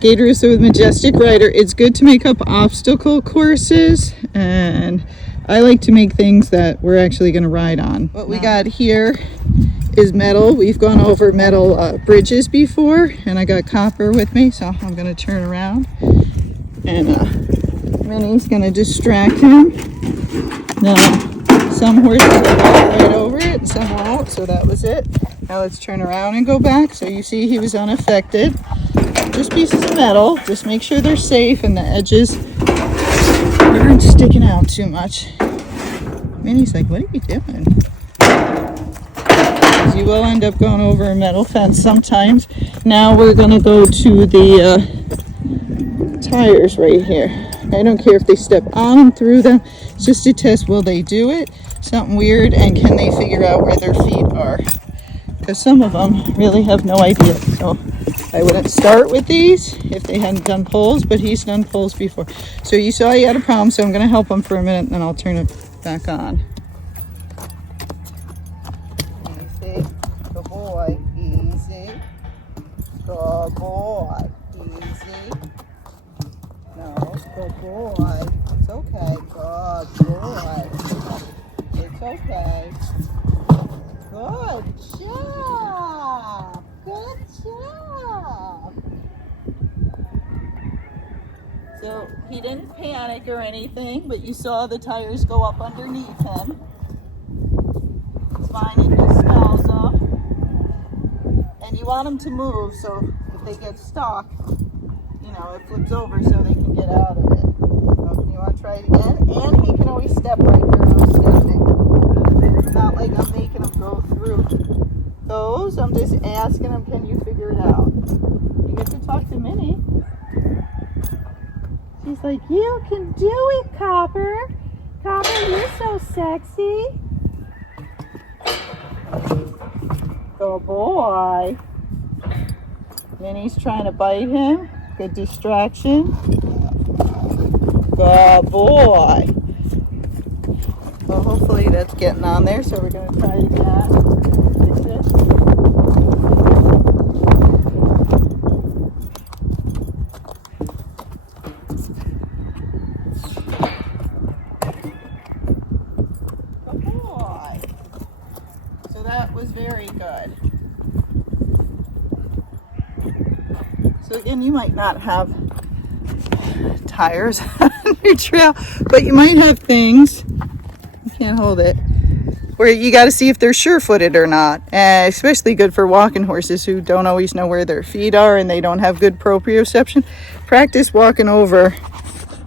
Gaye DeRusso with Majestic Rider. It's good to make up obstacle courses, and I like to make things that we're actually going to ride on. What we got here is metal. We've gone over metal bridges before, and I got copper with me, so I'm going to turn around, and Minnie's going to distract him. Now, some horses will walk right over it, and some won't, so that was it. Now let's turn around and go back. So you see he was unaffected. Just pieces of metal. Just make sure they're safe and the edges aren't sticking out too much. Minnie's like, what are you doing? Because you will end up going over a metal fence sometimes. Now we're going to go to the tires right here. I don't care if they step on and through them. It's just to test, will they do it? Something weird, and can they figure out where their feet are? Because some of them really have no idea. So I wouldn't start with these if they hadn't done poles, but he's done poles before. So you saw he had a problem, so I'm going to help him for a minute, and then I'll turn it back on. Easy. Good boy. Easy. Good boy. Easy. No, good boy. It's okay. Good boy. It's okay. Good job. Good job. So he didn't panic or anything, but you saw the tires go up underneath him. It's fine if he smells them. And you want them to move, so if they get stuck, you know, it flips over so they can get out of it. So you want to try it again? And he can always step right where I'm stepping. It's not like I'm making him go through those. I'm just asking him, can you figure it out? You get to talk to Minnie. She's like, you can do it, Copper. Copper, you're so sexy. Good boy. Minnie's trying to bite him. Good distraction. Good boy. Well, hopefully that's getting on there, so we're going to try again. Fix it. Good boy. So that was very good. So again, you might not have tires on your trail, but you might have things, you can't hold it, where you got to see if they're sure-footed or not. Especially good for walking horses who don't always know where their feet are and they don't have good proprioception. Practice walking over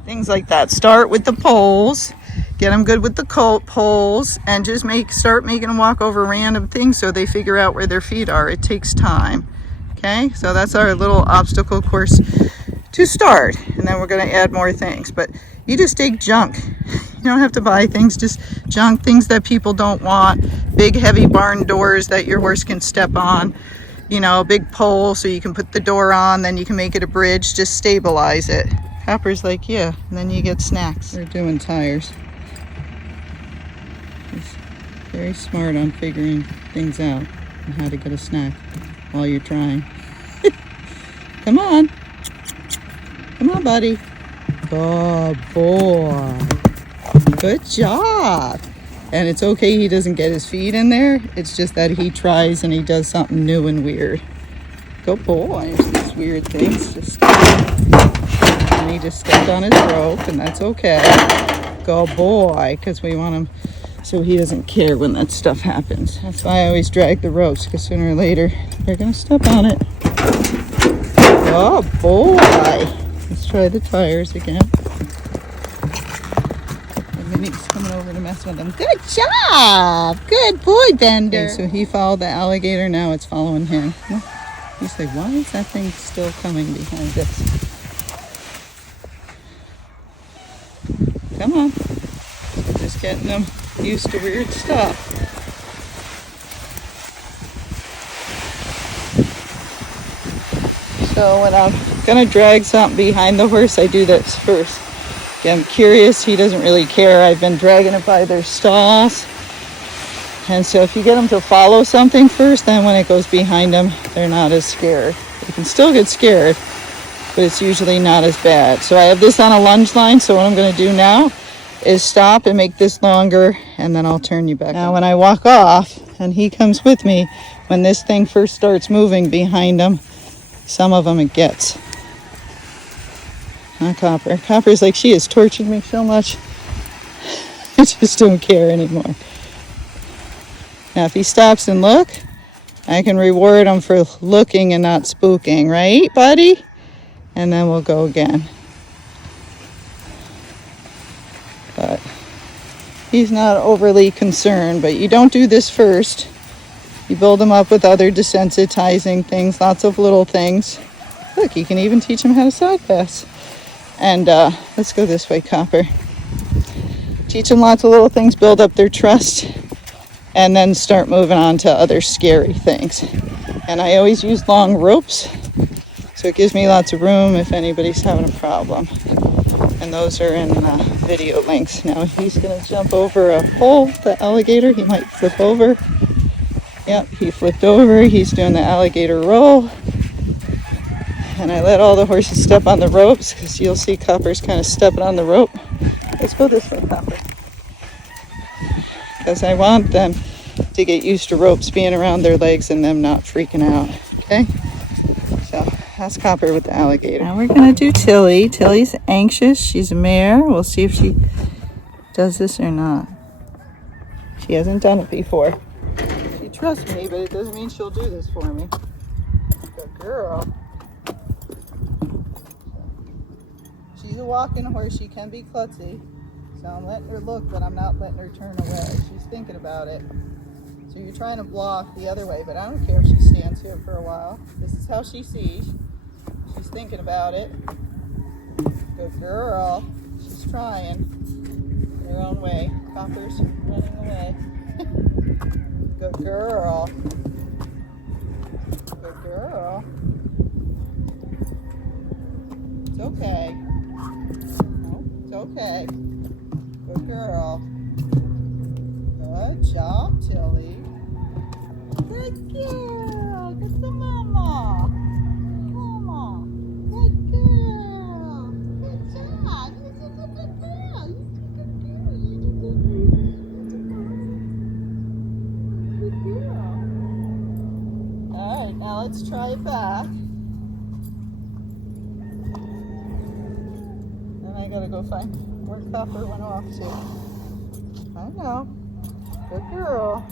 things like that. Start with the poles, get them good with the poles, and just start making them walk over random things so they figure out where their feet are. It takes time. Okay, so that's our little obstacle course to start, and then we're going to add more things. But you just take junk. You don't have to buy things, just junk, things that people don't want. Big heavy barn doors that your horse can step on, you know, a big pole so you can put the door on, then you can make it a bridge. Just stabilize it. Copper's like, yeah, and then you get snacks. We're doing tires. He's very smart on figuring things out and how to get a snack while you're trying. Come on. Come on, buddy. Good boy. Good job. And it's okay he doesn't get his feet in there. It's just that he tries and he does something new and weird. Good boy. These weird things. And he just stepped on his rope, and that's okay. Good boy, because we want him so he doesn't care when that stuff happens. That's why I always drag the ropes, because sooner or later they're going to step on it. Oh boy. Let's try the tires again. And Minnie's coming over to mess with them. Good job. Good boy, Bender. Okay, so he followed the alligator. Now it's following him. He's like, why is that thing still coming behind this? Come on. Just getting them used to weird stuff. So when I'm going to drag something behind the horse, I do this first. Yeah, I'm curious. He doesn't really care. I've been dragging it by their stalls. And so if you get them to follow something first, then when it goes behind them, they're not as scared. They can still get scared, but it's usually not as bad. So I have this on a lunge line, so what I'm going to do now is stop and make this longer, and then I'll turn you back. Now when I walk off and he comes with me, when this thing first starts moving behind him, some of them it gets. Not Copper. Copper's like, she has tortured me so much. I just don't care anymore. Now if he stops and look, I can reward him for looking and not spooking, right, buddy? And then we'll go again. But he's not overly concerned, but you don't do this first. You build him up with other desensitizing things, lots of little things. Look, you can even teach him how to side pass. And let's go this way, Copper. Teach them lots of little things, build up their trust, and then start moving on to other scary things. And I always use long ropes, so it gives me lots of room if anybody's having a problem. And those are in video links. Now he's going to jump over a pole, the alligator. He might flip over. Yep, he flipped over. He's doing the alligator roll. And I let all the horses step on the ropes because you'll see Copper's kind of stepping on the rope. Let's go this way, Copper. Because I want them to get used to ropes being around their legs and them not freaking out. Okay? So that's Copper with the alligator. Now we're going to do Tilley. Tilley's anxious. She's a mare. We'll see if she does this or not. She hasn't done it before. She trusts me, but it doesn't mean she'll do this for me. Good girl. She's a walking horse. She can be klutzy. So I'm letting her look, but I'm not letting her turn away. She's thinking about it. So you're trying to block the other way, but I don't care if she stands here for a while. This is how she sees. She's thinking about it. Good girl. She's trying. Her own way. Copper's running away. Good girl. Good girl. It's okay. No, it's okay. Good girl. Good job, Tilley. Good girl. Good to mama. Mama. Good girl. Good job. You're such a good girl. You're a good girl. Good girl. All right, now let's try it back. Then I gotta go find where Copper went off to. I know. Good girl.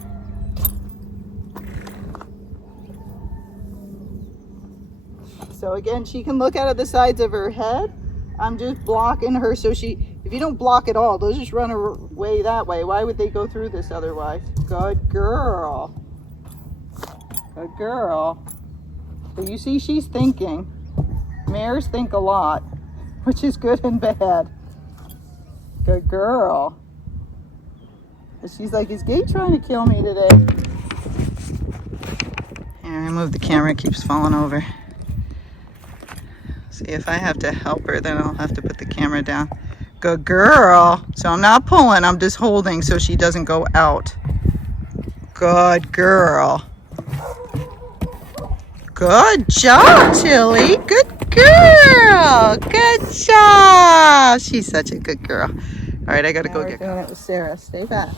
So again, she can look out of the sides of her head. I'm just blocking her so if you don't block at all, they'll just run away that way. Why would they go through this otherwise? Good girl. Good girl. So you see she's thinking. Mares think a lot, which is good and bad. Good girl. And she's like, is Gaye trying to kill me today? Here, I move the camera, it keeps falling over. See, if I have to help her, then I'll have to put the camera down. Good girl. So I'm not pulling, I'm just holding so she doesn't go out. Good girl. Good job, Tilley. Good girl. Good job. She's such a good girl. All right, I gotta go get going. It with Sarah. Stay back.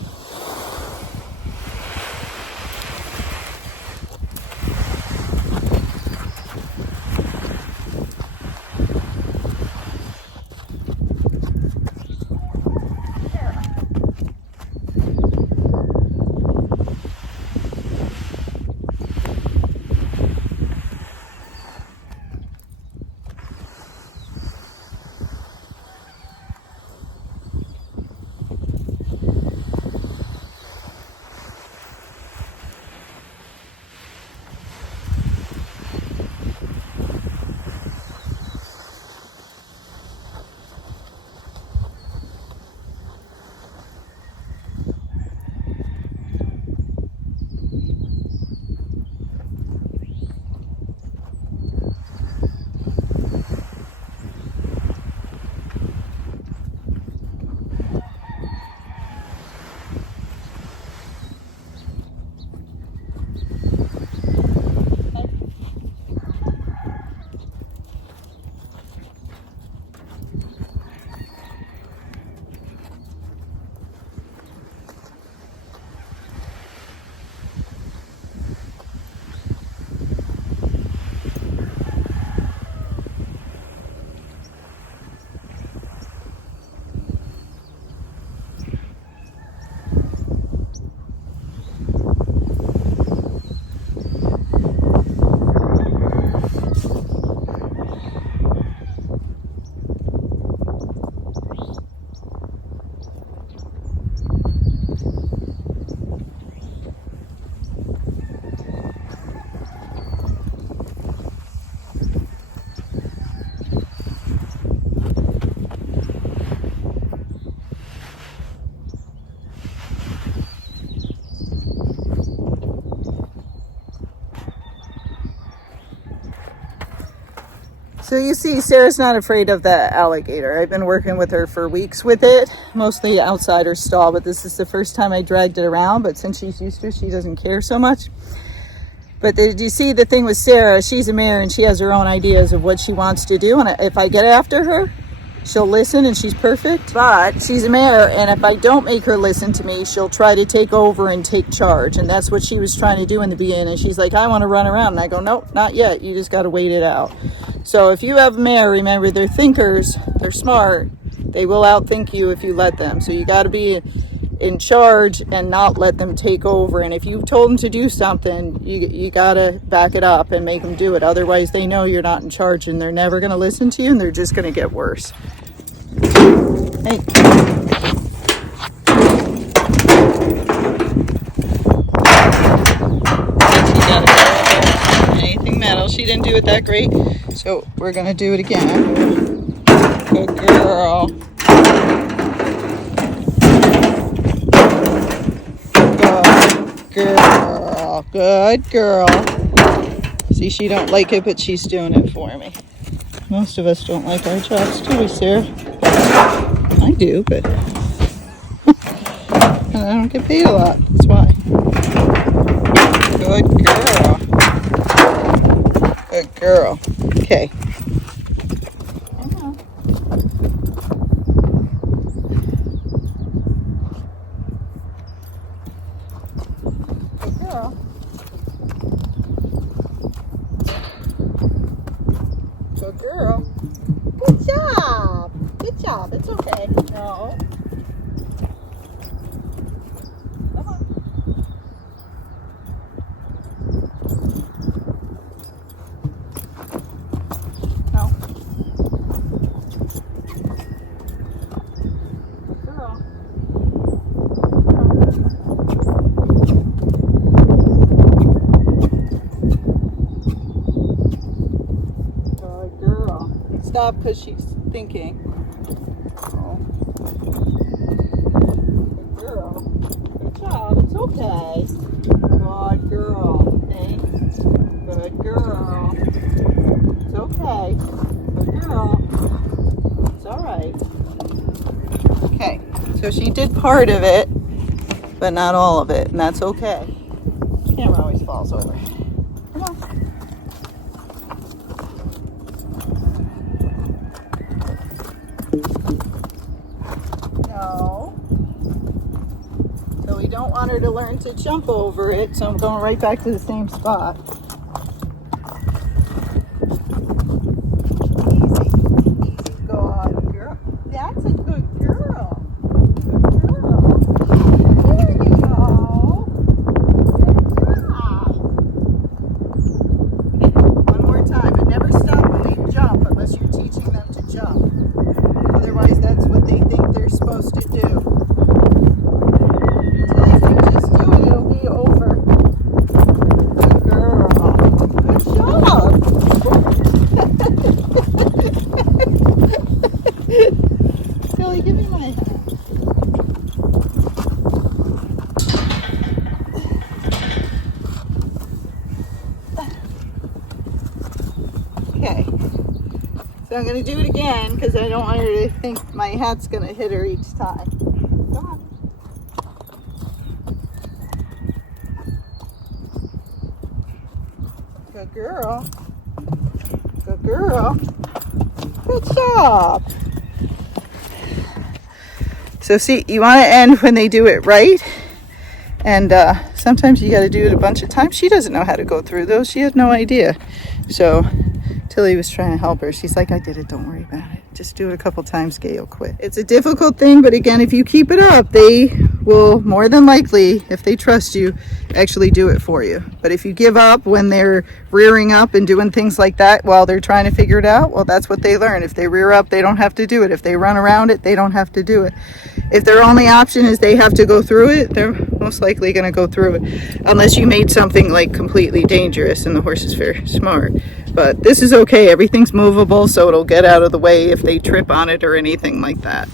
So you see, Sarah's not afraid of the alligator. I've been working with her for weeks with it, mostly outside her stall, but this is the first time I dragged it around. But since she's used to it, she doesn't care so much. But you see, the thing with Sarah, she's a mare and she has her own ideas of what she wants to do. And if I get after her, she'll listen and she's perfect. But she's a mare, and if I don't make her listen to me, she'll try to take over and take charge. And that's what she was trying to do in the beginning. She's like, I want to run around. And I go, nope, not yet. You just got to wait it out. So if you have a mare, remember, they're thinkers. They're smart. They will outthink you if you let them. So you got to be in charge and not let them take over. And if you told them to do something, you gotta back it up and make them do it. Otherwise, they know you're not in charge and they're never gonna listen to you, and they're just gonna get worse. Hey. Anything metal. She didn't do it that great, so we're gonna do it again. Good girl. Girl, good girl. See, she don't like it, but she's doing it for me. Most of us don't like our jobs, do we, Sarah? I do, but and I don't get paid a lot. That's why. Good girl. Good girl. Okay. Good girl. Good job. Good job. It's okay. No. Come on. No. Good girl. Stop, because she's thinking. Oh. Good girl. Good job. It's okay. Good girl. Okay. Good girl. It's okay. Good girl. It's all right. Okay. So she did part of it, but not all of it, and that's okay. The camera always falls over. Come on. No. So we don't want her to learn to jump over it, so I'm going right back to the same spot. Easy, easy, good girl. That's a good girl. Good girl. There you go. Good job. Okay, one more time, but never stop when they jump unless you're teaching them to jump. Otherwise, that's what they think they're supposed to do. So if you just do it, it'll be over. Good girl. Good job. Tilley, give me my hat. Okay. So I'm going to do it again because I don't want her to think my hat's going to hit her each time. Come on. Good girl. Good girl. Good job. So see, you want to end when they do it right. And sometimes you got to do it a bunch of times. She doesn't know how to go through those. She has no idea. So Tilley was trying to help her. She's like, I did it. Don't worry about it. Just do it a couple times. Gaye will quit. It's a difficult thing, but again, if you keep it up, they will more than likely, if they trust you, actually do it for you. But if you give up when they're rearing up and doing things like that while they're trying to figure it out, well, that's what they learn. If they rear up, they don't have to do it. If they run around it, they don't have to do it. If their only option is they have to go through it, they're most likely going to go through it. Unless you made something like completely dangerous and the horse is very smart. But this is okay. Everything's movable, so it'll get out of the way if they trip on it or anything like that.